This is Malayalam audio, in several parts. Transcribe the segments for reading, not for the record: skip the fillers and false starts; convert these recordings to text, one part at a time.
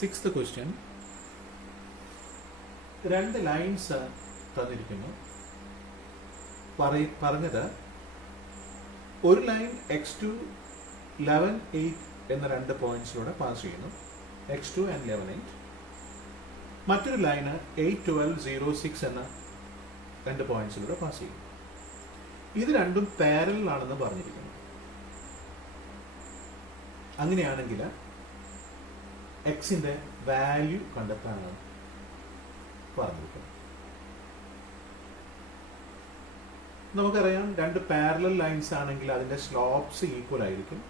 Sixth question. രണ്ട് ലൈൻസ് തന്നിരിക്കുന്നു. പറഞ്ഞത് ഒരു ലൈൻ x2 11 8 എന്ന രണ്ട് പോയിന്റ്സിലൂടെ പാസ് ചെയ്യുന്നു. x2 and 11 8. മറ്റൊരു ലൈന് 8 12 0 6 എന്ന രണ്ട് പോയിന്റ്സിലൂടെ പാസ് ചെയ്യുന്നു. ഇത് രണ്ടും പാരലൽ ആണെന്ന് പറഞ്ഞിരിക്കുന്നു. അങ്ങനെയാണെങ്കിൽ എക്സിന്റെ വാല്യൂ കണ്ടെത്താനാണ് പറഞ്ഞിരിക്കുന്നത്. നമുക്കറിയാം രണ്ട് പാരലൽ ലൈൻസ് ആണെങ്കിൽ അതിന്റെ സ്ലോപ്സ് ഈക്വൽ ആയിരിക്കും.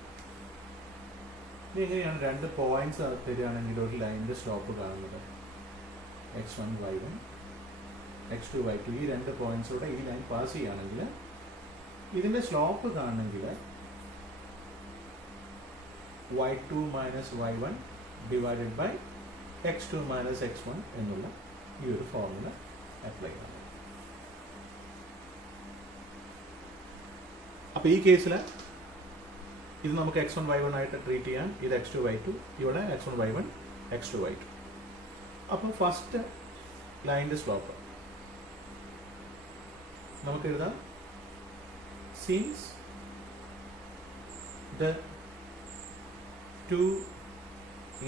എങ്ങനെയാണ് രണ്ട് പോയിന്റ്സ് തരികയാണെങ്കിൽ ഒരു ലൈനിന്റെ സ്ലോപ്പ് കാണുന്നത്? x1 y1 x2 y2 ഈ രണ്ട് പോയിന്റ്സൂടെ ഈ ലൈൻ പാസ് ചെയ്യുകയാണെങ്കിൽ ഇതിന്റെ സ്ലോപ്പ് കാണണമെങ്കിൽ y2 minus y1 divided by x2 minus x1 എന്നുള്ള ഈ ഒരു ഫോർമുല അപ്ലൈ ചെയ്യണം. അപ്പോൾ ഈ കേസിൽ ഇത് നമുക്ക് x1 y1 ആയിട്ട് ട്രീറ്റ് ചെയ്യാം. ഇത് x2 y2, ഇവിടെ x1 y1 x2 y2. അപ്പോൾ ഫസ്റ്റ് ലൈനിന്റെ സ്ലോപ്പ് നമുക്ക് എഴുതാം. Since the two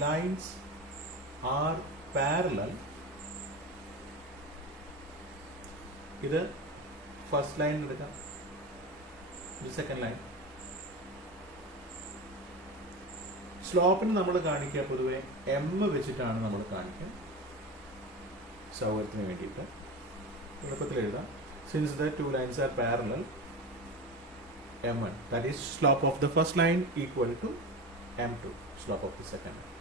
lines are parallel, ഇത് ഫസ്റ്റ് ലൈൻ എടുക്കാം, ഇത് സെക്കൻഡ് ലൈൻ. സ്ലോപ്പിന് നമ്മൾ കാണിക്കുക പൊതുവെ എം വെച്ചിട്ടാണ് നമ്മൾ കാണിക്കുക, സൗകര്യത്തിന് വേണ്ടിയിട്ട്. എളുപ്പത്തിൽ എഴുതാം. Since the two lines are parallel, m1, that is slope of the first line equal to m2, slope of the second line,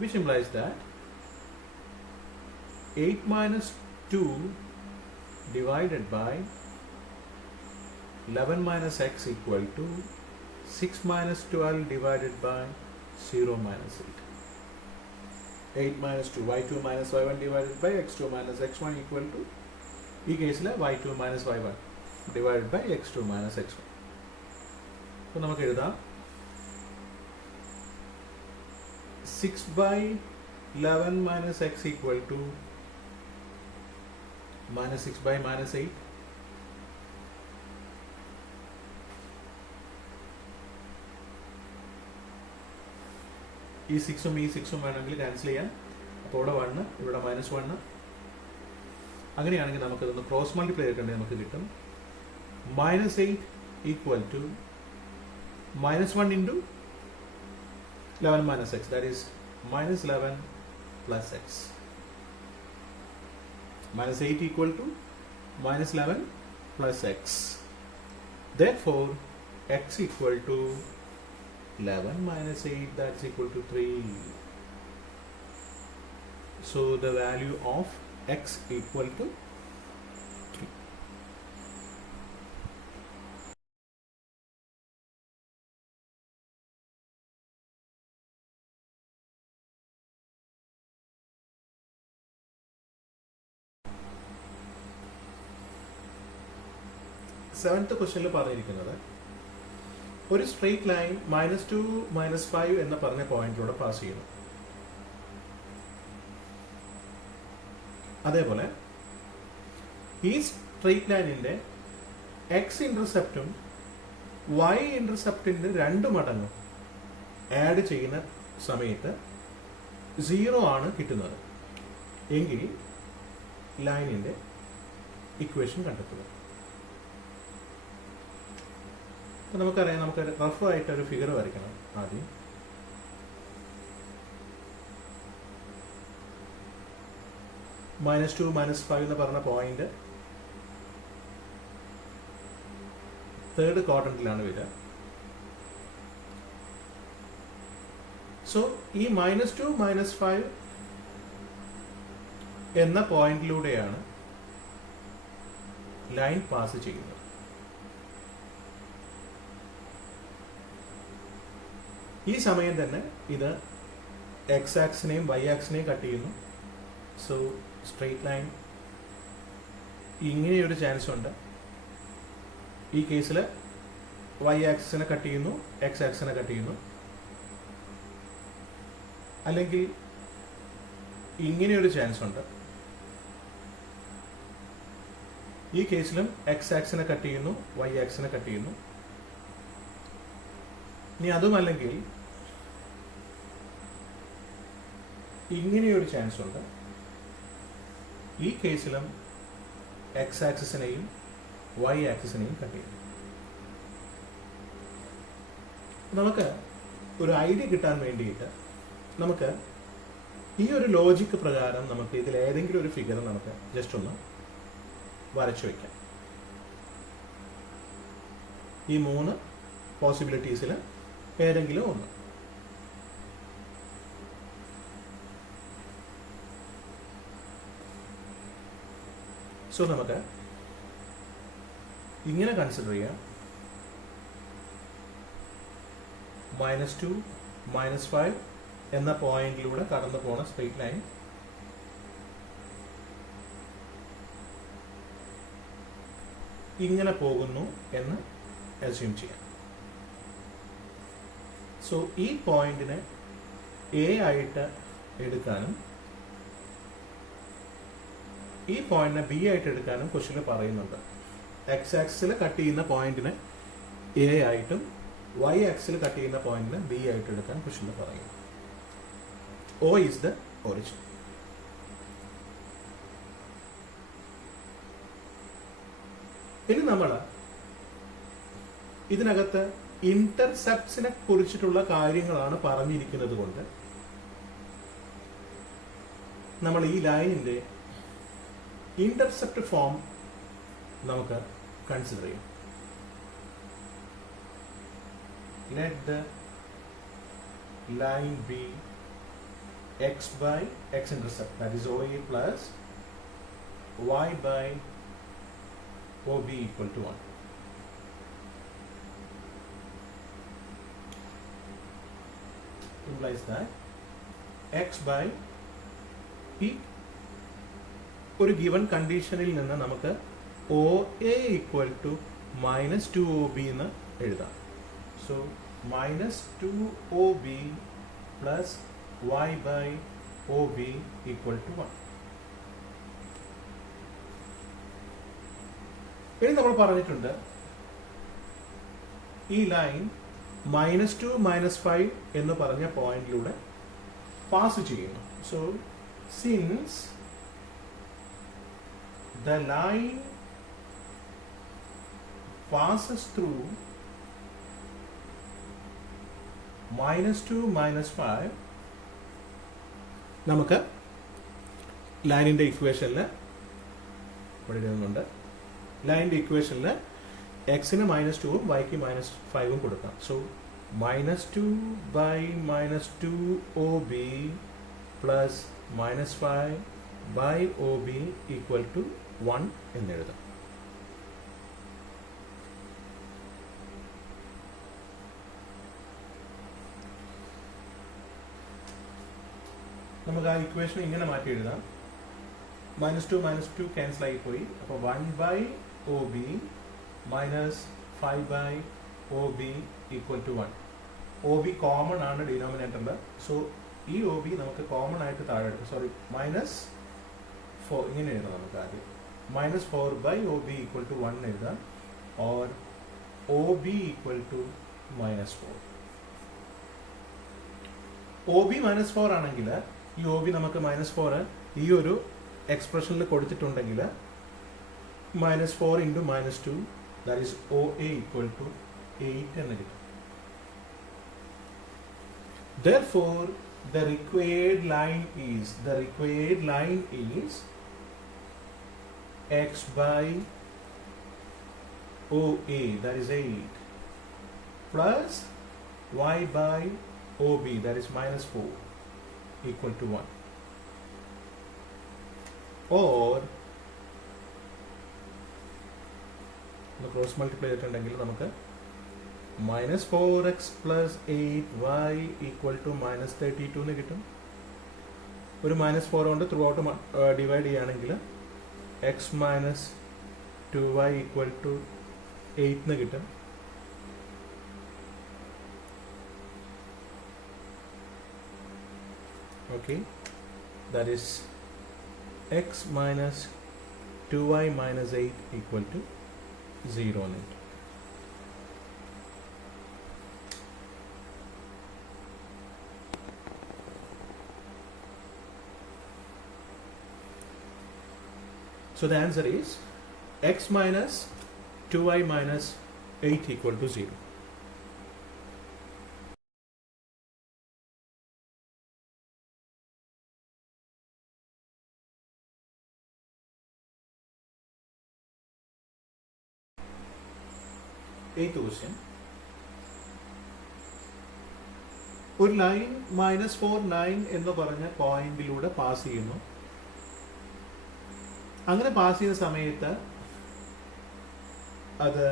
which implies that 8 minus 2 divided by 11 minus x equal to 6 minus 12 divided by 0 minus 8. 8 minus 2, y2 minus y1 divided by x2 minus x1 equal to, ഈ കേസിൽ y2 minus y1 divided by x2 minus x1. അപ്പോൾ നമുക്ക് എഴുതാം 6 by 11 minus x equal to minus 6 by minus 8. ഈ 6ഉം ഈ 6ഉം വേണമെങ്കിൽ ക്യാൻസൽ ചെയ്യാം. അപ്പോൾ ഇവിടെ 1, ഇവിടെ -1. അങ്ങനെയാണെങ്കിൽ നമുക്കതൊന്ന് ക്രോസ് മൾട്ടിപ്ലൈ ചെയ്തിട്ടുണ്ടെങ്കിൽ നമുക്ക് കിട്ടും -8 equal to -1 into 11 minus x, that is -11 plus x. -8 equal to -11 plus x. Therefore, x equal to 11 minus 8, that's equal to 3. So the value of x equal to 3. Seventh ക്വസ്റ്റ്യനിൽ പറഞ്ഞിരിക്കുന്നത് ഒരു സ്ട്രെയിറ്റ് ലൈൻ -2 -5 എന്ന് പറഞ്ഞ പോയിന്റിലൂടെ പാസ് ചെയ്യുന്നു. അതേപോലെ ഈ സ്ട്രെയിറ്റ് ലൈനിന്റെ എക്സ് ഇന്റർസെപ്റ്റും വൈ ഇന്റർസെപ്റ്റിന്റെ 2 മടങ്ങും ആഡ് ചെയ്യുന്ന സമയത്ത് 0 ആണ് കിട്ടുന്നത് എങ്കിൽ ലൈനിന്റെ ഇക്വേഷൻ കണ്ടെത്തുക. നമുക്കറിയാം, നമുക്ക് റഫ് ആയിട്ട് ഒരു ഫിഗർ വരയ്ക്കണം. ആദ്യം -2 -5 എന്ന് പറഞ്ഞ പോയിന്റ് തേർഡ് ക്വാഡ്രന്റിലാണ് വരിക. സോ ഈ -2 -5 എന്ന പോയിന്റിലൂടെയാണ് ലൈൻ പാസ് ചെയ്യുന്നത്. ഈ സമയം തന്നെ ഇത് എക്സ് ആക്സിനെയും വൈ ആക്സിനെയും കട്ട് ചെയ്യുന്നു. സോ സ്ട്രെയിറ്റ് ലൈൻ ഇങ്ങനെയൊരു ചാൻസ് ഉണ്ട്. ഈ കേസിൽ വൈ ആക്സിനെ കട്ട് ചെയ്യുന്നു, എക്സ് ആക്സിനെ കട്ട് ചെയ്യുന്നു. അല്ലെങ്കിൽ ഇങ്ങനെയൊരു ചാൻസ് ഉണ്ട്. ഈ കേസിലും എക്സ് ആക്സിനെ കട്ട് ചെയ്യുന്നു, വൈ ആക്സിനെ കട്ട് ചെയ്യുന്നു. ഇനി അതുമല്ലെങ്കിൽ ഇങ്ങനെയൊരു ചാൻസ് ഉണ്ട്. ഈ കേസിലും എക്സ് ആക്സിസിനെയും വൈ ആക്സിസിനെയും കട്ട് ചെയ്യും. നമുക്ക് ഒരു ഐഡിയ കിട്ടാൻ വേണ്ടിയിട്ട് നമുക്ക് ഈ ഒരു ലോജിക്ക് പ്രകാരം നമുക്ക് ഇതിൽ ഏതെങ്കിലും ഒരു ഫിഗർ നമുക്ക് ജസ്റ്റ് ഒന്ന് വരച്ചു വയ്ക്കാം. ഈ 3 പോസിബിലിറ്റീസിൽ ഏതെങ്കിലും ഒന്ന്. സോ നമുക്ക് ഇങ്ങനെ കൺസിഡർ ചെയ്യാം. -2, -5 എന്ന പോയിന്റിലൂടെ കടന്നു പോണ സ്ട്രെയിറ്റ് ലൈൻ ഇങ്ങനെ പോകുന്നു എന്ന് അസ്യൂം ചെയ്യാം. സോ ഈ പോയിന്റിനെ എ ആയിട്ട് എടുക്കാനും ഈ പോയിന്റിനെ ബി ആയിട്ട് എടുക്കാനും ക്വസ്റ്റ്യനിൽ പറയുന്നുണ്ട്. എക്സ് ആക്സിൽ കട്ട് ചെയ്യുന്ന പോയിന്റിനെ എ ആയിട്ടും വൈ ആക്സിൽ കട്ട് ചെയ്യുന്ന പോയിന്റിനെ ബി ആയിട്ട് എടുക്കാൻ ക്വസ്റ്റ്യനിൽ പറയുന്നു. O is the origin. ഇനി നമ്മൾ ഇതിനകത്ത് ഇന്റർസെപ്റ്റ്സിനെ കുറിച്ചിട്ടുള്ള കാര്യങ്ങളാണ് പറഞ്ഞിരിക്കുന്നത് കൊണ്ട് നമ്മൾ ഈ ലൈനിന്റെ ഇന്റർസെപ്റ്റ് ഫോം നമുക്ക് കൺസിഡർ ചെയ്യാം. Let the line B x by x intercept, that is OA plus y by OB equal to 1. Implies that x by ഈ ഒരു ഗിവൺ കണ്ടീഷനിൽ നിന്ന് നമുക്ക് OA equal to -2OB എന്ന് എഴുതാം. So -2OB plus y by OB equal to 1. ഇനി നമ്മൾ പറഞ്ഞിട്ടുണ്ട് ഈ ലൈൻ -2 -5 എന്ന് പറഞ്ഞ പോയിന്റിലൂടെ പാസ് ചെയ്യുന്നു. So since the line passes through -2 -5 നമുക്ക് ലൈനിന്റെ ഇക്വേഷനിൽ ഇവിടെ എഴുതുന്നുണ്ട്. ലൈനിന്റെ ഇക്വേഷനിൽ എക്സിന് -2ഉം വൈക്ക് -5ഉം കൊടുക്കാം. So -2 by -2OB plus -5 by OB equal to 1 എന്നെഴുതാം. നമുക്ക് ആ ഇക്വേഷൻ ഇങ്ങനെ മാറ്റി എഴുതാം. -2 -2 ക്യാൻസൽ ആയി പോയി. അപ്പോൾ 1 by OB minus 5 by OB equal to 1. OB common ആണ് ഡിനോമിനേറ്ററിൽ. സോ ഈ OB നമുക്ക് കോമൺ ആയിട്ട് താഴെ എടുക്കാം. സോറി -4 ഇങ്ങനെ എഴുതാം. നമുക്ക് ആദ്യം -4 by OB equal to 1 എഴുതാം. Or OB equal to -4. OB -4 ആണെങ്കിൽ ഈ OB നമുക്ക് -4 ഈ ഒരു എക്സ്പ്രഷനിൽ കൊടുത്തിട്ടുണ്ടെങ്കിൽ -4 into -2 that is OA equal to 8 എന്ന് കിട്ടും. Therefore the required line is x by OA, that is 8, plus y by OB, that is -4, equal to 1. Or cross multiply ചെയ്തിട്ടുണ്ടെങ്കിൽ നമുക്ക് -4x plus 8y equal to -32 എന്ന് കിട്ടും. ഒരു -4 കൊണ്ട് ത്രൂ ഔട്ട് ഡിവൈഡ് ചെയ്യുകയാണെങ്കിൽ x minus 2y equal to 8 എന്ന് കിട്ടും. Okay, that is x minus 2y minus 8 equal to 0 on it. So the answer is x minus 2y minus 8 equal to 0. Eighth question. ഒരു ലൈൻ -4 എന്ന് പറഞ്ഞ പോയിന്റിലൂടെ പാസ് ചെയ്യുന്നു. അങ്ങനെ പാസ് ചെയ്യുന്ന സമയത്ത് അത്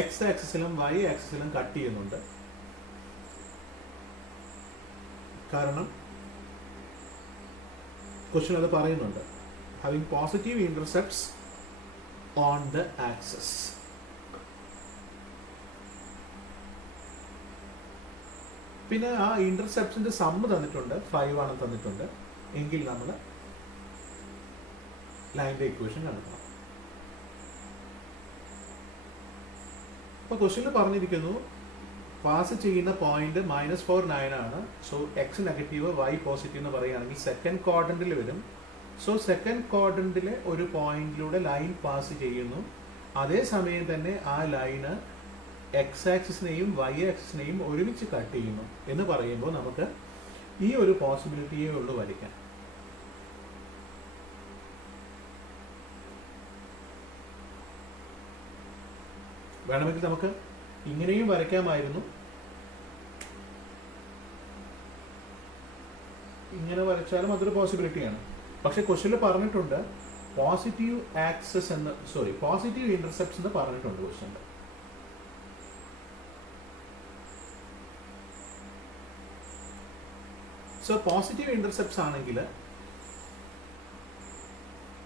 എക്സ് ആക്സിസിലും വൈ ആക്സിസിലും കട്ട് ചെയ്യുന്നുണ്ട്. കാരണം ക്വസ്റ്റ്യൻ അത് പറയുന്നുണ്ട്, having positive intercepts on the axis. പിന്നെ ആ ഇന്റർസെപ്ഷന്റെ സമ്മ് തന്നിട്ടുണ്ട്, 5 ആണ് തന്നിട്ടുണ്ട്. എങ്കിൽ നമ്മൾ ലൈനിന്റെ ഇക്വേഷൻ കണ്ടെത്തണം. അപ്പോൾ ക്വസ്റ്റ്യനിൽ പറഞ്ഞിരിക്കുന്നു പാസ് ചെയ്യുന്ന പോയിന്റ് -4 9 ആണ്. So x negative y positive എന്ന് പറയുകയാണെങ്കിൽ സെക്കൻഡ് ക്വാഡ്രന്റിൽ വരും. സോ സെക്കൻഡ് ക്വാഡ്രന്റിലെ ഒരു പോയിന്റിലൂടെ ലൈൻ പാസ് ചെയ്യുന്നു. അതേസമയം തന്നെ ആ ലൈന് എക്സ് ആക്സിസിനെയും വൈ ആക്സിസിനെയും ഒരുമിച്ച് കട്ട് ചെയ്യുന്നു എന്ന് പറയുമ്പോൾ നമുക്ക് ഈ ഒരു പോസിബിലിറ്റിയേ ഉള്ളൂ വരയ്ക്കാൻ. വേണമെങ്കിൽ നമുക്ക് ഇങ്ങനെയും വരയ്ക്കാമായിരുന്നു. ഇങ്ങനെ വരച്ചാലും അതൊരു പോസിബിലിറ്റിയാണ്. പക്ഷെ ക്വസ്റ്റ്യനിൽ പറഞ്ഞിട്ടുണ്ട് പോസിറ്റീവ് ആക്സസ് എന്ന്, പോസിറ്റീവ് ഇന്റർസെപ്റ്റ്സ് എന്ന് പറഞ്ഞിട്ടുണ്ട് ക്വസ്റ്റ്യനിൽ. സോ പോസിറ്റീവ് ഇന്റർസെപ്റ്റ്സ് ആണെങ്കിൽ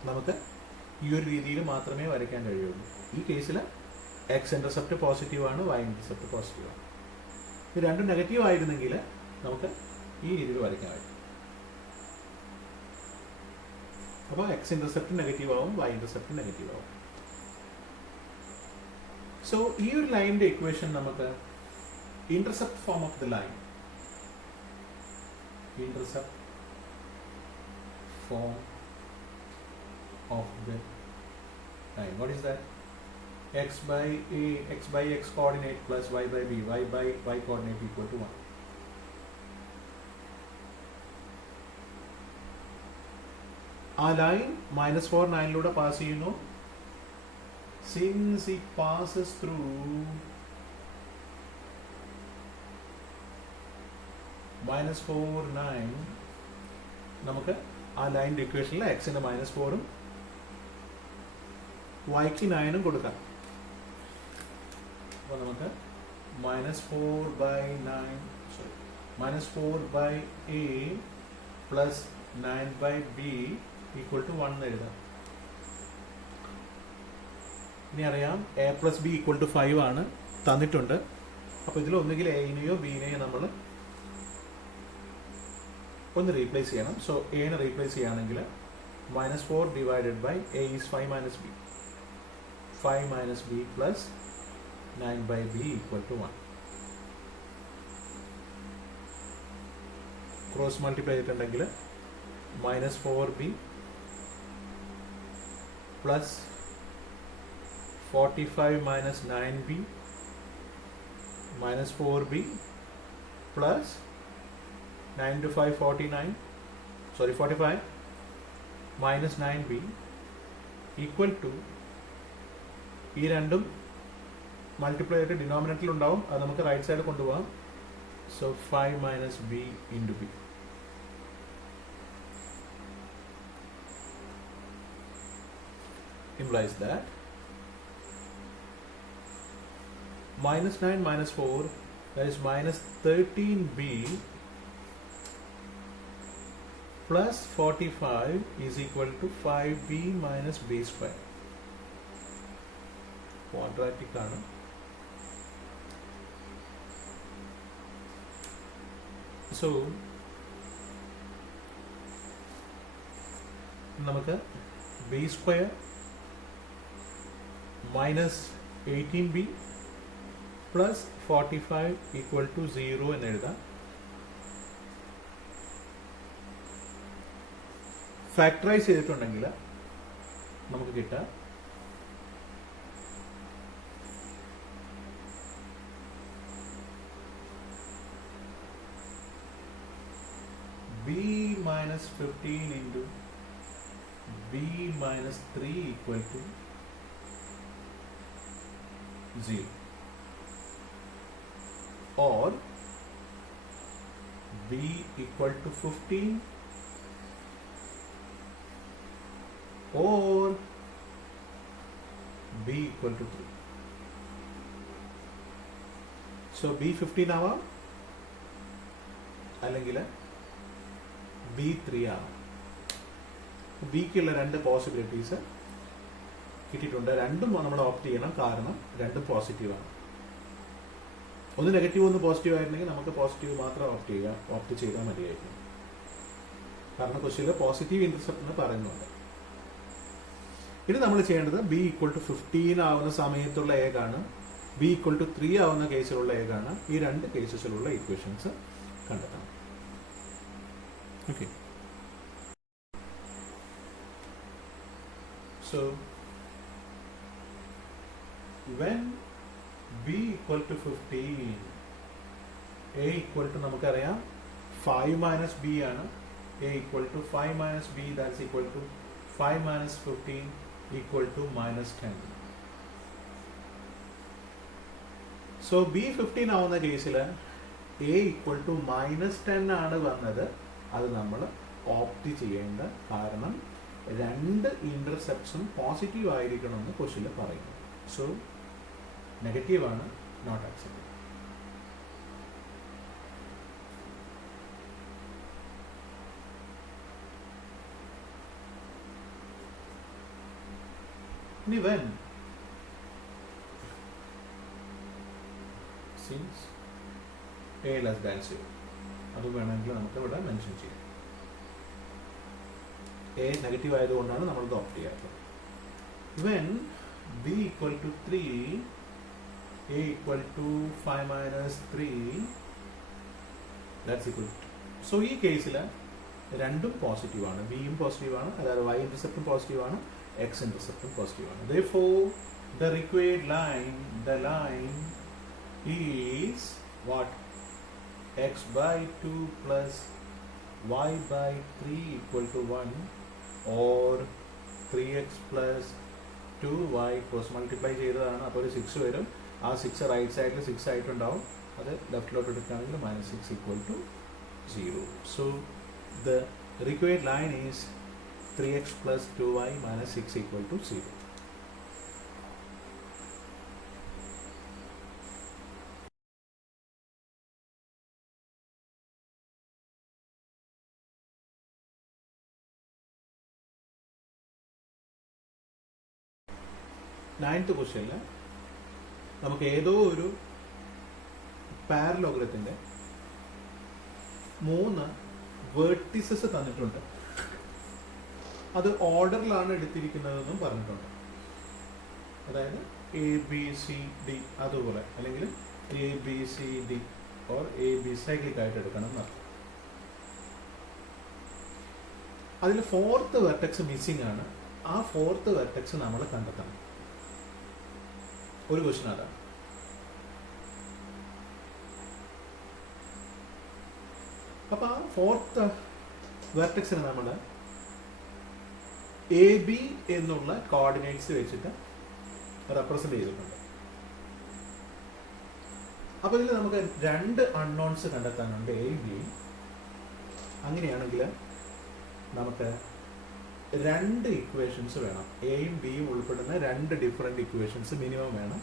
നമുക്ക് ഈ ഒരു രീതിയിൽ മാത്രമേ വരയ്ക്കാൻ കഴിയുള്ളൂ. ഈ കേസിൽ എക്സ് ഇന്റർസെപ്റ്റ് പോസിറ്റീവ് ആണ്, വൈ ഇന്റർസെപ്റ്റ് പോസിറ്റീവ് ആണ്. ഇത് രണ്ടും നെഗറ്റീവ് ആയിരുന്നെങ്കിൽ നമുക്ക് ഈ രീതിയിൽ വരയ്ക്കാൻ കഴിയും. അപ്പോൾ എക്സ് ഇന്റർസെപ്റ്റ് നെഗറ്റീവ് ആവും, വൈ ഇന്റർസെപ്റ്റ് നെഗറ്റീവ് ആവും. സോ ഈ ഒരു ലൈനിന്റെ ഇക്വേഷൻ നമുക്ക് intercept form of the line, intercept form of the line. What is that? X by a, x by x coordinate plus y by b, y by y coordinate equal to 1. ആ ലൈൻ -4 9 പാസ് ചെയ്യുന്നു. Since it passes through -4 9, നമുക്ക് ആ ലൈനിന്റെ ഇക്വേഷനിൽ എക്സിന് -4ഉം വൈക്ക് 9ഉം കൊടുക്കാം. അപ്പോൾ നമുക്ക് -4 by a plus 9 by b equal to 1 എഴുതാം. ഇനി അറിയാം a plus b equal to 5 ആണ് തന്നിട്ടുണ്ട്. അപ്പോൾ ഇതിൽ ഒന്നുകിൽ എനെയോ ബിനെയോ നമ്മൾ ഒന്ന് റീപ്ലേസ് ചെയ്യണം. സോ എനെ റീപ്ലേസ് ചെയ്യുകയാണെങ്കിൽ -4 divided by a is 5 minus b. 5 minus b plus 9 by b equal to 1. Cross multiply ചെയ്തിട്ടുണ്ടെങ്കിൽ -4b plus 45 minus 9b minus 4b plus 9 to 5 49, 45 minus 9b equal to, ഈ രണ്ടും മൾട്ടിപ്ലൈ ആയിട്ട് ഡിനോമിനേറ്ററിൽ ഉണ്ടാവും. അത് നമുക്ക് റൈറ്റ് സൈഡ് കൊണ്ടുപോകാം. So 5 minus b into b. Implies that -9 minus 4, that is -13b plus 45 is equal to 5b minus b square. Quadratic ആണ്. So നമുക്ക് b square minus 18b plus 45 equal to 0 എന്ന് എഴുതാം. ഫാക്ടറൈസ് ചെയ്തിട്ടുണ്ടെങ്കിൽ നമുക്ക് കിട്ടുക b minus 15 into b minus 3 equal to 0, or b equal to 15 or b equal to 3. So b 15 ആവാം, അല്ലെങ്കിൽ b3 ആവാം. ബിക്കുള്ള രണ്ട് പോസിബിലിറ്റീസ് കിട്ടിയിട്ടുണ്ട്. രണ്ടും നമ്മൾ ഓപ്റ്റ് ചെയ്യണം, കാരണം രണ്ടും പോസിറ്റീവാണ്. ഒന്ന് നെഗറ്റീവ് ഒന്ന് പോസിറ്റീവ് ആയിരുന്നെങ്കിൽ നമുക്ക് പോസിറ്റീവ് മാത്രം ഓപ്റ്റ് ചെയ്താൽ മതിയായിരുന്നു. കാരണം ക്വസ്റ്റ്യനിൽ പോസിറ്റീവ് ഇന്റർസെപ്റ്റ് എന്ന് പറയുന്നുണ്ട്. ഇനി നമ്മൾ ചെയ്യേണ്ടത് ബി ഈക്വൽ ടു 15 ആവുന്ന സമയത്തുള്ള ഏകാണ്, ബി ഈക്വൽ ടു 3 ആവുന്ന കേസിലുള്ള ഏകാണ്. ഈ രണ്ട് കേസസിലുള്ള ഇക്വേഷൻസ് കണ്ടെത്തണം. Okay, so when b equal to 15, a equal to നമുക്കറിയാം 5 minus b ആണ്. a equal to 5 minus b, that's equal to 5 minus 15 equal to minus 10. So b 15 ആവുന്ന കേസിൽ a equal to minus 10 ആണ് വന്നത്. അത് നമ്മൾ ഓപ്റ്റ് ചെയ്യേണ്ട, കാരണം രണ്ട് ഇന്റർസെപ്റ്റ്സും പോസിറ്റീവ് ആയിരിക്കണമെന്ന് ക്വസ്റ്റ്യനിൽ പറയുന്നു. സോ നെഗറ്റീവ് ആണ്, നോട്ട് ആക്സെപ്റ്റഡ്. ഇനി when since a less than 0, അത് വേണമെങ്കിൽ നമുക്ക് ഇവിടെ മെൻഷൻ ചെയ്യാം. a നെഗറ്റീവ് ആയതുകൊണ്ടാണ് നമ്മളിത് ഓപ്റ്റ് ചെയ്യാത്തത്. when b equal to 3, a equal to 5 minus 3, that's equal to. So ഈ കേസിൽ രണ്ടും പോസിറ്റീവ് ആണ്, ബിയും പോസിറ്റീവ് ആണ്, അതായത് y ഇന്റർസെപ്റ്റും പോസിറ്റീവ് ആണ്, x ഇന്റർസെപ്റ്റും പോസിറ്റീവ് ആണ്. Therefore the required line, the line is what? x by 2 plus y by 3 equal to 1, or 3x plus 2y cross multiply ചെയ്തതാണ്. അപ്പോൾ ഒരു 6 വരും. ആ 6 റൈറ്റ് സൈഡിൽ 6 ആയിട്ടുണ്ടാവും, അത് ലെഫ്റ്റിലോട്ട് എടുക്കുകയാണെങ്കിൽ -6 equal to 0. So the required line is 3x plus 2y minus 6 equal to 0. Ninth ക്വസ്റ്റ്യനിൽ നമുക്ക് ഏതോ ഒരു പാരലോഗ്രത്തിന്റെ 3 വേർട്ടിസസ് തന്നിട്ടുണ്ട്. അത് ഓർഡറിലാണ് എടുത്തിരിക്കുന്നതെന്നും പറഞ്ഞിട്ടുണ്ട്. അതായത് ABCD അതുപോലെ, അല്ലെങ്കിൽ ABCD ഓർ AB സൈക്ലിക് ആയിട്ട് എടുക്കണം എന്നർത്ഥം. അതിൽ 4th വെർട്ടെക്സ് മിസ്സിംഗ് ആണ്. ആ 4th വെർട്ടെക്സ് നമ്മൾ കണ്ടെത്തണം. ഒരു ക്വസ്റ്റ്യൻ അതാണ്. അപ്പൊ ആ 4th വെർട്ടെക്സിന് നമ്മൾ AB എന്നുള്ള കോർഡിനേറ്റ്സ് വെച്ചിട്ട് റെപ്രസെന്റ് ചെയ്തിട്ടുണ്ട്. അപ്പൊ ഇതിൽ നമുക്ക് 2 അൺനോൺസ് കണ്ടെത്താനുണ്ട്, എയും ബിയും. അങ്ങനെയാണെങ്കിൽ നമുക്ക് 2 ഇക്വേഷൻസ് വേണം. എയും ബിയും ഉൾപ്പെടുന്ന 2 ഡിഫറെന്റ് ഇക്വേഷൻസ് മിനിമം വേണം.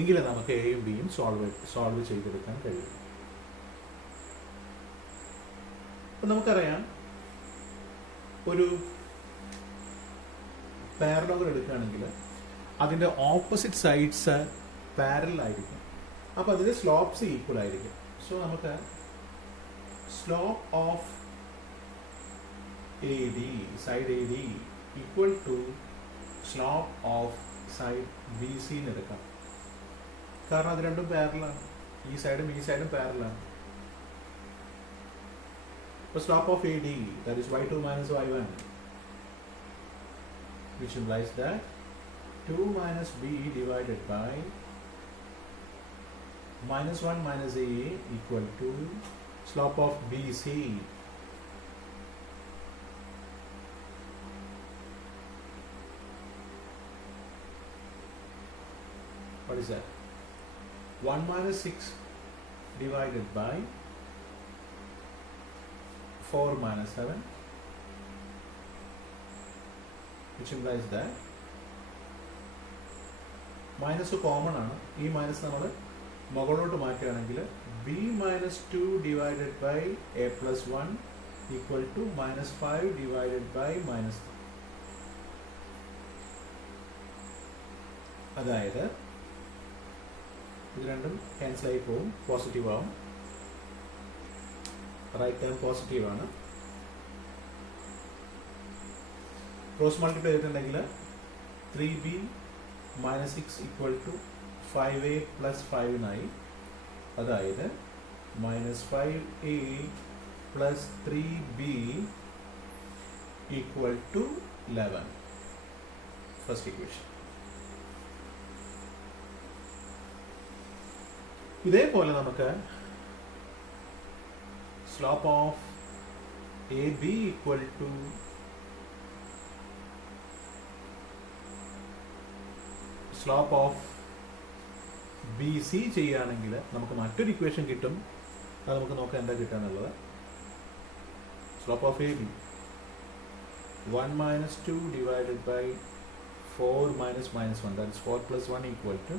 എങ്കിലും നമുക്ക് എയും ബിയും സോൾവ് ചെയ്തെടുക്കാൻ കഴിയും. അപ്പൊ നമുക്കറിയാം, ഒരു പാരലോഗ്രാം എടുക്കുകയാണെങ്കിൽ അതിന്റെ ഓപ്പോസിറ്റ് സൈഡ്സ് പാരലൽ ആയിരിക്കും. അപ്പൊ അതിന്റെ സ്ലോപ്സ് ഈക്വൽ ആയിരിക്കും. സോ നമുക്ക് slope of AD, side AD equal to slope of side BC എന്ന് എടുക്കാം. കാരണം അത് രണ്ടും പാരലാണ്. ഈ സൈഡും ഈ സൈഡും പാരലാണ്. അപ്പോൾ slope of AD, that is y2 minus y1, which implies that 2 minus b divided by minus 1 minus a equal to slope of BC. What is that? 1 minus 6 divided by 4 minus 7, which implies that minus common ആണ്. ഈ മൈനസ് നമ്മൾ മുകളിലോട്ട് മാറ്റുകയാണെങ്കിൽ b minus 2 divided by a plus 1 equal to minus 5 divided by minus 3. അതായത് ഇത് രണ്ടും ക്യാൻസൽ ആയി പോവും, പോസിറ്റീവ് ആവും. റൈറ്റ് ടേം പോസിറ്റീവ് ആണ്. ക്രോസ് മൾട്ടിപ്ലൈ ചെയ്തിട്ടുണ്ടെങ്കിൽ 3b minus 6 equal to 5a plus 5 ആയി. അതായത് minus 5a plus 3b equal to 11. First equation. ഇതേപോലെ നമുക്ക് slope of AB equal to slope of BC ചെയ്യുകയാണെങ്കിൽ നമുക്ക് മറ്റൊരു ഇക്വേഷൻ കിട്ടും. അത് നമുക്ക് നോക്കാം എന്താ കിട്ടാന്നുള്ളത്. slope of AB 1 minus 2 divided by 4 minus minus 1, that is 4 plus 1 equal to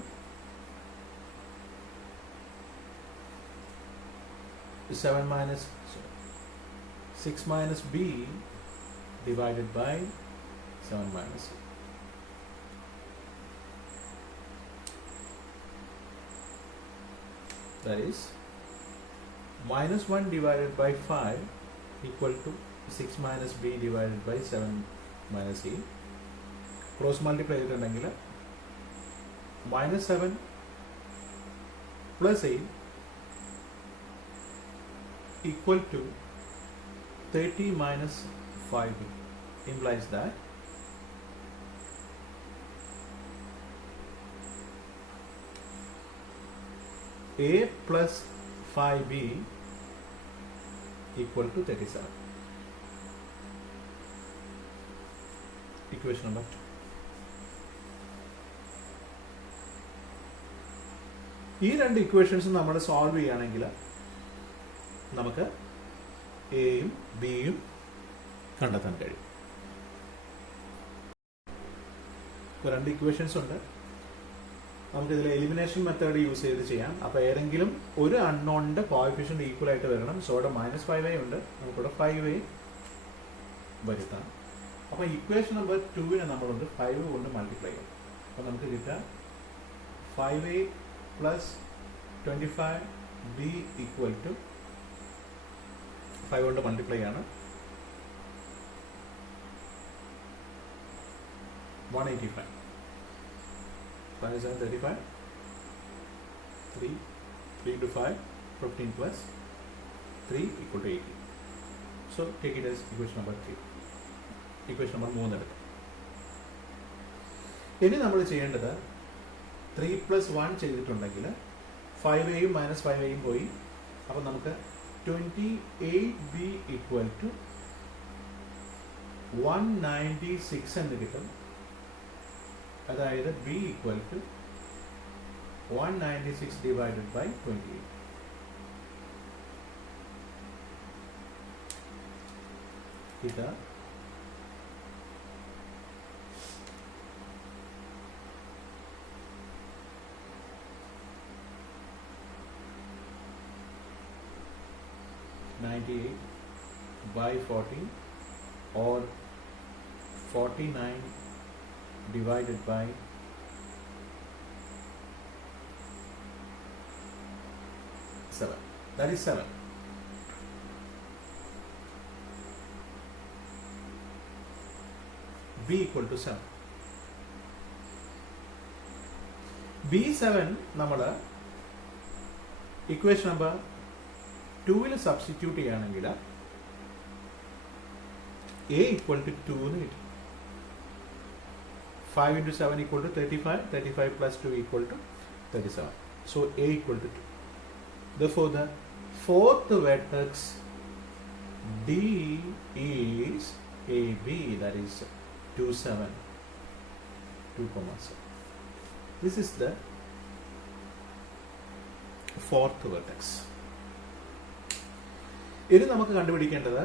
7 minus 6 minus B divided by 7 minus C. That is minus 1 divided by 5 equal to 6 minus b divided by 7 minus e. Cross multiply ചെയ്തിട്ടുണ്ടെങ്കിൽ minus 7 plus 8 equal to 30 minus 5b implies that a plus 5b equal to 37. Equation number 2. ഈ രണ്ട് ഇക്വേഷൻസ് നമ്മൾ സോൾവ് ചെയ്യുകയാണെങ്കിൽ നമുക്ക് എയും ബിയും കണ്ടെത്താൻ കഴിയും. ഇപ്പോൾ രണ്ട് ഇക്വേഷൻസ് ഉണ്ട്. നമുക്കിതിൽ എലിമിനേഷൻ മെത്തേഡ് യൂസ് ചെയ്ത് ചെയ്യാം. അപ്പോൾ ഏതെങ്കിലും ഒരു അൺനോണിന്റെ കോഎഫിഷ്യന്റ് ഈക്വൽ ആയിട്ട് വരണം. സോ ഇവിടെ മൈനസ് 5a ഉണ്ട്, നമുക്കിവിടെ 5a വരുത്താം. അപ്പോൾ ഇക്വേഷൻ നമ്പർ 2 നമ്മളുണ്ട് 5 കൊണ്ട് മൾട്ടിപ്ലൈ ചെയ്യും. അപ്പോൾ നമുക്ക് കിട്ടാം 5a plus 25b equal to 5 കൊണ്ട് മൾട്ടിപ്ലൈ ആണ് 185. 5 is 35, 3 to 5, 15 plus 3 equal to 80. So take it as equation number 3. Equation number 3 എടുക്കാം. ഇനി നമ്മൾ ചെയ്യേണ്ടത് 3 plus 1 ചെയ്തിട്ടുണ്ടെങ്കിൽ 5a minus 5a പോയി. അപ്പോൾ നമുക്ക് 28b equal to 196 എന്ന് കിട്ടും. അതായത് b equal to 196 divided by 28. ഇത് 98 by 14 or 49 divided by 7. That is 7. b equal to 7. b7 നമ്മൾ ഇക്വേഷൻ നമ്പർ 2 സബ്സ്റ്റിറ്റ്യൂട്ട് ചെയ്യുകയാണെങ്കിൽ a equal to 2 എന്ന് കിട്ടും. 5 into 7 equal to 35. 35 plus 2 equal to 37. So a equal to 2. Therefore, the fourth vertex D is AB, that is 2, 7. 2,7. This is the fourth vertex. ഇനി നമുക്ക് കണ്ടുപിടിക്കേണ്ടത്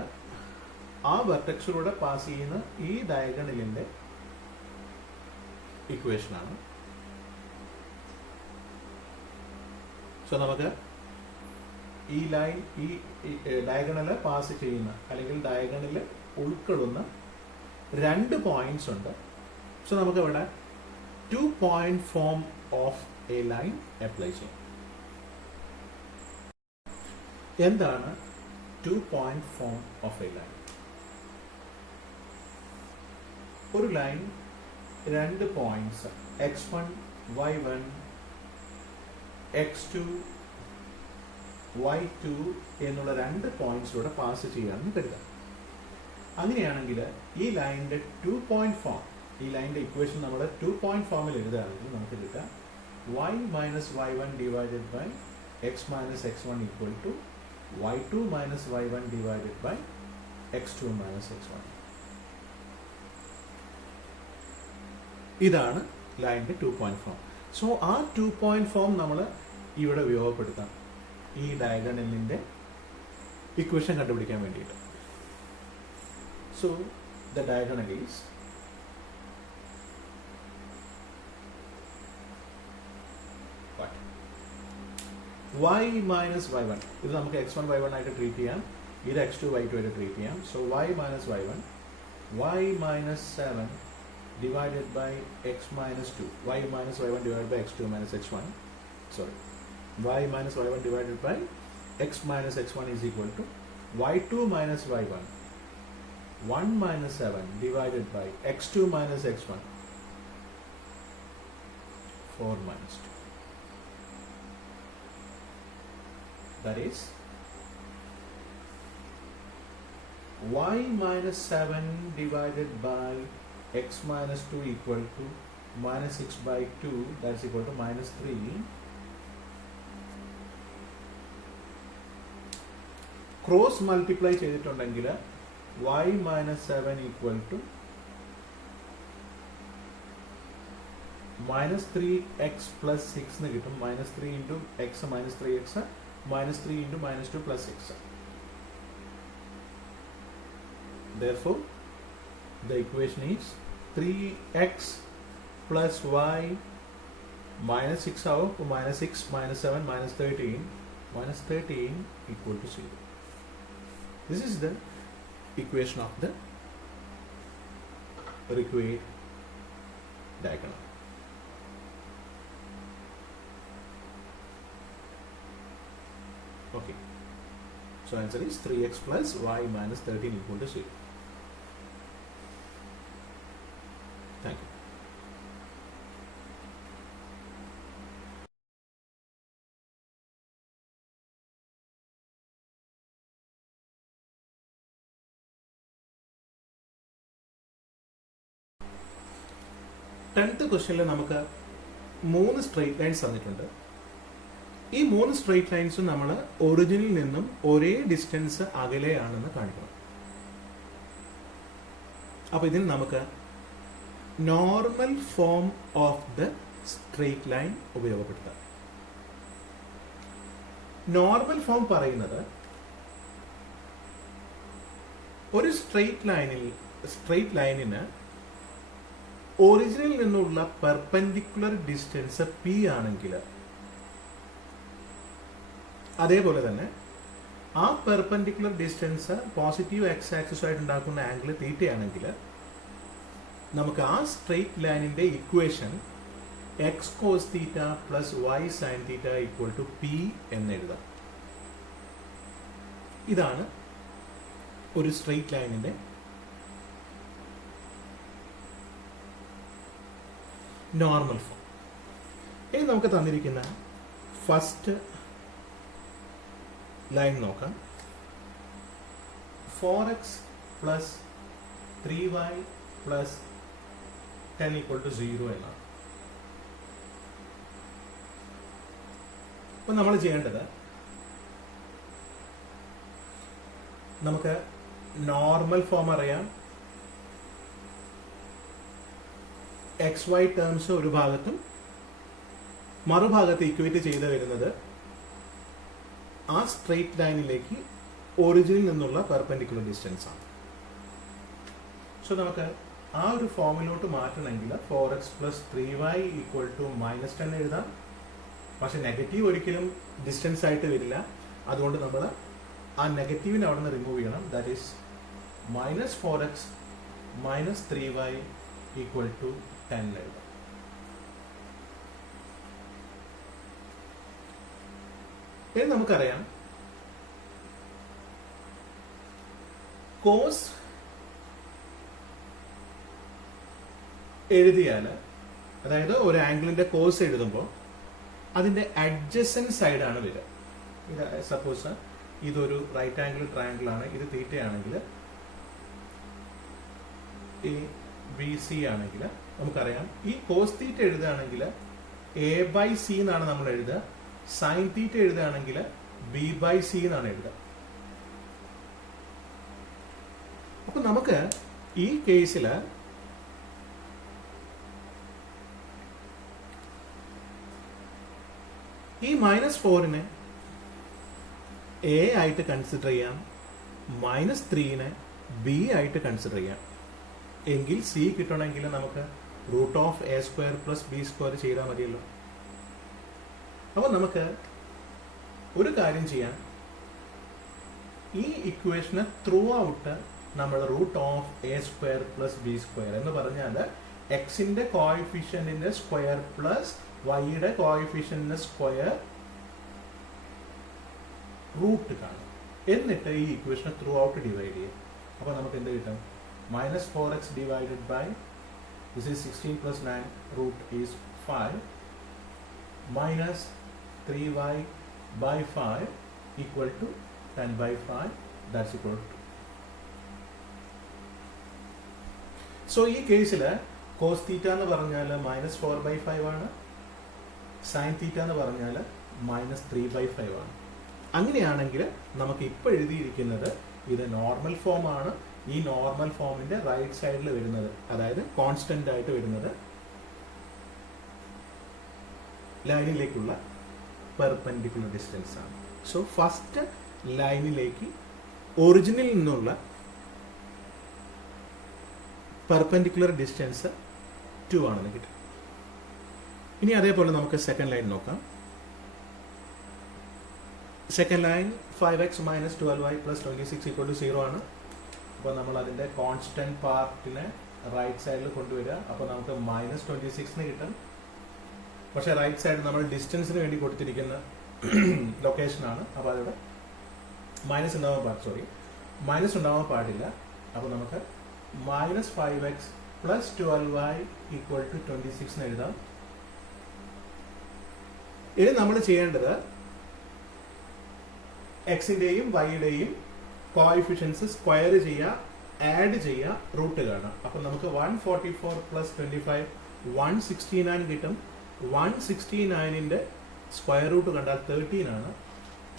ആ വെർട്ടെക്സിലൂടെ പാസ് ചെയ്യുന്ന ഈ ഡയഗണലിന്റെ ഇക്വേഷനാണ്. സോ നമുക്ക് ഈ ലൈൻ ഈ ഡയഗണല് പാസ് ചെയ്യുന്ന അല്ലെങ്കിൽ ഡയഗണല് ഉൾക്കൊള്ളുന്ന 2 പോയിന്റ്സ് ഉണ്ട്. സോ നമുക്ക് ഇവിടെ 2 point form of a line apply ചെയ്യും. എന്താണ് 2 point form of a line? ഒരു line 2 points x1 y1 x2 y2 എന്നുള്ള 2 പോയിന്റ്സിലൂടെ പാസ് ചെയ്യാമെന്ന് കരുതാം. അങ്ങനെയാണെങ്കിൽ ഈ ലൈനിന്റെ 2 point ഫോം, ഈ ലൈനിന്റെ ഇക്വേഷൻ നമ്മൾ 2 point ഫോമിൽ എഴുതുകയാണെങ്കിൽ നമുക്ക് കിട്ടാം y minus y1 divided by x minus x1 equal to y2 minus y1 divided by x2 minus x1. ഇതാണ് ലൈനിന്റെ 2 point ഫോം. സോ ആ 2 point ഫോം നമ്മൾ ഇവിടെ ഉപയോഗപ്പെടുത്താം ഈ ഡയഗണലിന്റെ ഇക്വേഷൻ കണ്ടുപിടിക്കാൻ വേണ്ടിയിട്ട്. So the diagonal is y minus y1. ഇത് നമുക്ക് x1 y1 ആയിട്ട് ട്രീറ്റ് ചെയ്യാം, ഇത് x2 y2 ആയിട്ട് ട്രീറ്റ് ചെയ്യാം. So y minus y1, y minus 7 divided by x minus 2, y minus y1 divided by x2 minus x1, sorry, y minus y1 divided by x minus x1 is equal to y2 minus y1, 1 minus 7 divided by x2 minus x1, 4 minus 2. That is y minus 7 divided by x minus 2 equal to minus 6 by 2, that's equal to minus 3. Cross multiply ചെയ്തിട്ടുണ്ടെങ്കിൽ y minus 7 equal to minus 3x plus 6 എന്ന് കിട്ടും. minus 3 into x minus 3x minus 3 into minus 2 plus 6. Therefore, the equation is 3x plus y minus 6 out minus 6 minus 7 minus 13 equal to 0. This is the equation of the required diagonal. Okay. So answer is 3x plus y minus 13 equal to 0. Thank you. Tenth ക്വസ്റ്റ്യനിൽ നമുക്ക് 3 സ്ട്രെയിറ്റ് ലൈൻസ് തന്നിട്ടുണ്ട്. ഈ 3 സ്ട്രെയിറ്റ് ലൈൻസും നമ്മൾ ഒറിജിനിൽ നിന്നും ഒരേ ഡിസ്റ്റൻസ് അകലെയാണെന്ന് കാണിക്കണം. അപ്പോൾ ഇതിൽ നമുക്ക് normal form of the straight line ഉപയോഗപ്പെടുത്താം. നോർമൽ ഫോം പറയുന്നത് ഒരു സ്ട്രെയിറ്റ് ലൈനിന് ഒറിജിനിൽ നിന്നുള്ള പെർപെൻഡിക്കുലർ ഡിസ്റ്റൻസ് പി ആണെങ്കിൽ, അതേപോലെ തന്നെ ആ perpendicular distance positive x axis ആയിട്ട് ഉണ്ടാക്കുന്ന ആംഗിൾ തീറ്റയാണെങ്കിൽ നമുക്ക് ആ സ്ട്രെയിറ്റ് ലൈനിന്റെ equation x cos theta plus y sine theta equal to p എന്നെഴുതാം. ഇതാണ് ഒരു സ്ട്രെയിറ്റ് ലൈനിന്റെ നോർമൽ ഫോം. ഇനി നമുക്ക് തന്നിരിക്കുന്ന ഫസ്റ്റ് ലൈൻ നോക്കാം. 4x plus 3y plus 10 equal to 0 എന്നാണ്. അപ്പോൾ നമ്മൾ ചെയ്യേണ്ടത്, നമുക്ക് നോർമൽ ഫോം അറിയാം. എക്സ് വൈ ടേംസ് ഒരു ഭാഗത്തും മറുഭാഗത്ത് ഇക്വേറ്റ് ചെയ്ത് വരുന്നത് ആ സ്ട്രെയിറ്റ് ലൈനിലേക്ക് ഒറിജിനിൽ നിന്നുള്ള പെർപെൻഡിക്കുലർ ഡിസ്റ്റൻസ് ആണ്. സോ നമുക്ക് ആ ഒരു ഫോമിലോട്ട് മാറ്റണമെങ്കിൽ 4x plus 3y equal to -10 എഴുതാം. പക്ഷെ നെഗറ്റീവ് ഒരിക്കലും ഡിസ്റ്റൻസ് ആയിട്ട് വരില്ല. അതുകൊണ്ട് നമ്മൾ ആ നെഗറ്റീവിനെ അവിടെ നിന്ന് റിമൂവ് ചെയ്യണം. That is -4x minus 3y equal to 10 എഴുതാം. ഇനി നമുക്കറിയാം കോസ് എഴുതിയാൽ, അതായത് ഒരു ആംഗിളിന്റെ കോസ് എഴുതുമ്പോൾ അതിന്റെ അഡ്ജസന്റ് സൈഡാണ് വരിക. ഇത് സപ്പോസ് ഇതൊരു റൈറ്റ് ആംഗിൾ ട്രയാംഗിൾ ആണ്, ഇത് തീറ്റയാണെങ്കിൽ എ ബി സി ആണെങ്കിൽ നമുക്കറിയാം ഈ കോസ് തീറ്റ എഴുതുകയാണെങ്കിൽ a/c എന്നാണ് നമ്മൾ എഴുതുക. സൈൻ തീറ്റ എഴുതുകയാണെങ്കിൽ b/c എന്നാണ് എഴുതുക. അപ്പൊ നമുക്ക് ഈ കേസിൽ ഈ -4നെ എ ആയിട്ട് കൺസിഡർ ചെയ്യാം, -3നെ ബി ആയിട്ട് കൺസിഡർ ചെയ്യാം. എങ്കിൽ സി കിട്ടണമെങ്കിൽ നമുക്ക് √(a² + b² ചെയ്താൽ മതിയല്ലോ. അപ്പോൾ നമുക്ക് ഒരു കാര്യം ചെയ്യാം, ഈ ഇക്വേഷന് ത്രൂ ഔട്ട് നമ്മൾ √(a² + b² എന്ന് പറഞ്ഞാൽ എക്സിന്റെ കോഎഫിഷ്യന്റിന്റെ സ്ക്വയർ പ്ലസ് വൈയുടെ കോഎഫിഷ്യന്റിന്റെ സ്ക്വയർ റൂട്ട് കാണും. എന്നിട്ട് ഈ ഇക്വേഷനെ ത്രൂ ഔട്ട് ഡിവൈഡ് ചെയ്യും. അപ്പോൾ നമുക്ക് എന്ത് കിട്ടും? -4x divided by, this is 16 plus 9, root is 5, minus 3y by 5 equal to 10/5, that's equal to 2. So ഈ കേസിൽ കോസ് തീറ്റ എന്ന് പറഞ്ഞാൽ -4/5 ആണ്, സൈൻ തീറ്റ എന്ന് പറഞ്ഞാൽ -3/5 ആണ്. അങ്ങനെയാണെങ്കിൽ നമുക്ക് ഇപ്പോൾ എഴുതിയിരിക്കുന്നത് ഇത് നോർമൽ ഫോം ആണ്. ഈ നോർമൽ ഫോമിന്റെ റൈറ്റ് സൈഡിൽ വരുന്നത്, അതായത് കോൺസ്റ്റന്റ് ആയിട്ട് വരുന്നത് ലൈനിലേക്കുള്ള പെർപെൻഡിക്കുലർ ഡിസ്റ്റൻസ് ആണ്. സോ ഫസ്റ്റ് ലൈനിലേക്ക് ഒറിജിനിൽ നിന്നുള്ള പെർപെൻഡിക്കുലർ ഡിസ്റ്റൻസ് 2 ആണെന്ന് കിട്ടും. ഇനി അതേപോലെ നമുക്ക് സെക്കൻഡ് ലൈൻ നോക്കാം. സെക്കൻഡ് ലൈൻ 5x - 12y + 26 = 0 ആണ്. അപ്പോൾ നമ്മൾ അതിന്റെ കോൺസ്റ്റന്റ് പാർട്ടിനെ റൈറ്റ് സൈഡിൽ കൊണ്ടുവരിക. അപ്പോൾ നമുക്ക് -26 കിട്ടും. പക്ഷെ റൈറ്റ് സൈഡ് നമ്മൾ ഡിസ്റ്റൻസിന് വേണ്ടി കൊടുത്തിരിക്കുന്ന ലൊക്കേഷൻ ആണ്. അപ്പോൾ അതിവിടെ മൈനസ് ഉണ്ടാവാൻ പാടില്ല. അപ്പോൾ നമുക്ക് -5x + 12y = 26 എഴുതാം. ഇനി നമ്മൾ ചെയ്യേണ്ടത് എക്സിന്റെയും വൈയുടെയും കോഎഫിഷ്യൻസ് സ്ക്വയർ ചെയ്യുക, ആഡ് ചെയ്യുക, റൂട്ട് കാണാം. അപ്പൊ നമുക്ക് 144 + 25 169 കിട്ടും. 169ന്റെ സ്ക്വയർ റൂട്ട് കണ്ടാൽ 13 ആണ്.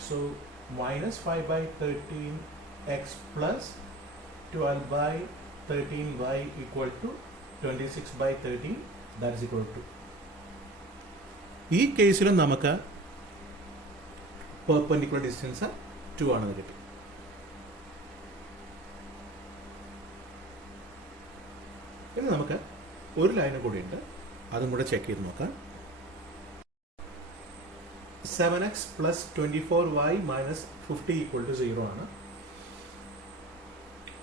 So -5/13 x + 12/13y = 26/13, that is equal to. ഈ കേസിലും നമുക്ക് പെർപെൻഡിക്കുലർ ഡിസ്റ്റൻസ് 2 ആണെന്ന് കിട്ടും. ഇനി നമുക്ക് ഒരു ലൈനും കൂടി ഉണ്ട്, അതും കൂടെ ചെക്ക് ചെയ്ത് നോക്കാം. 7x + 24y - 50 = 0 ആണ്.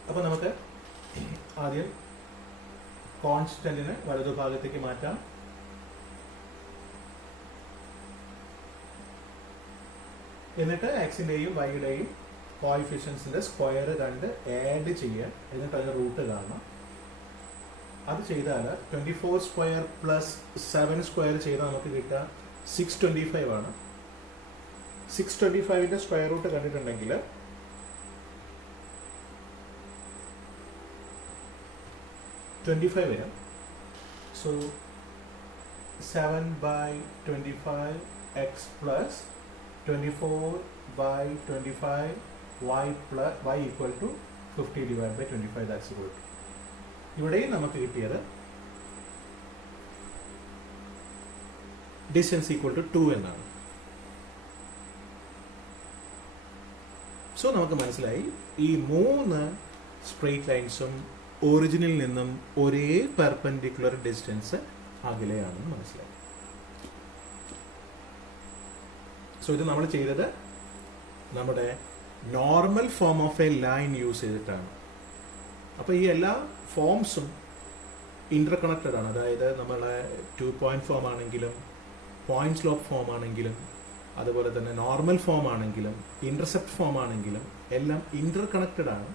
അപ്പൊ നമുക്ക് ആദ്യം കോൺസ്റ്റന്റിനെ വലതുഭാഗത്തേക്ക് മാറ്റാം. എന്നിട്ട് എക്സിന്റെയും വൈയുടെയും കോഎഫിഷ്യൻസിന്റെ സ്ക്വയർ കണ്ട് ആഡ് ചെയ്യുക. എന്നിട്ട് അതിന്റെ റൂട്ട് കാണണം. അത് ചെയ്താൽ 24 സ്ക്വയർ പ്ലസ് 7 സ്ക്വയർ ചെയ്താൽ നമുക്ക് കിട്ടുക 625 ആണ്. 625ന്റെ സ്ക്വയർ റൂട്ട് കണ്ടിട്ടുണ്ടെങ്കിൽ 25 വരും. So 7/25 x plus 24/25 y equal to 50 divided by 25. That's equal to. ഇവിടെയും നമുക്ക് കിട്ടിയത് ഡിസ്റ്റൻസ് ഈക്വൽ ടു 2 എന്നാണ്. സോ നമുക്ക് മനസ്സിലായി ഈ 3 സ്ട്രെയിറ്റ് ലൈൻസും ഒറിജിനിൽ നിന്നും ഒരേ പെർപെൻഡിക്കുലർ ഡിസ്റ്റൻസ് അകലെയാണെന്ന് മനസ്സിലായി. സോ ഇത് നമ്മൾ ചെയ്തത് നമ്മുടെ normal form of a line use ചെയ്തിട്ടാണ്. അപ്പോൾ ഈ എല്ലാ ഫോംസും ഇന്റർ കണക്റ്റഡ് ആണ്. അതായത് നമ്മളെ 2 പോയിന്റ് ഫോം ആണെങ്കിലും പോയിന്റ് സ്ലോപ്പ് ഫോം ആണെങ്കിലും അതുപോലെ തന്നെ നോർമൽ ഫോം ആണെങ്കിലും ഇന്റർസെപ്റ്റ് ഫോം ആണെങ്കിലും എല്ലാം ഇന്റർ കണക്റ്റഡ് ആണ്.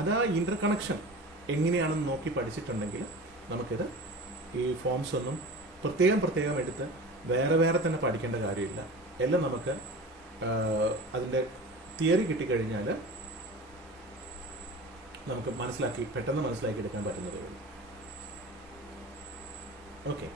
അത് ആ ഇന്റർ കണക്ഷൻ എങ്ങനെയാണെന്ന് നോക്കി പഠിച്ചിട്ടുണ്ടെങ്കിൽ നമുക്കിത് ഈ ഫോംസ് ഒന്നും പ്രത്യേകം എടുത്ത് വേറെ തന്നെ പഠിക്കേണ്ട കാര്യമില്ല. എല്ലാം നമുക്ക് അതിൻ്റെ തിയറി കിട്ടിക്കഴിഞ്ഞാൽ നമുക്ക് പെട്ടെന്ന് മനസ്സിലാക്കി എടുക്കാൻ പറ്റുന്നതേ ഉള്ളൂ. ഓക്കെ.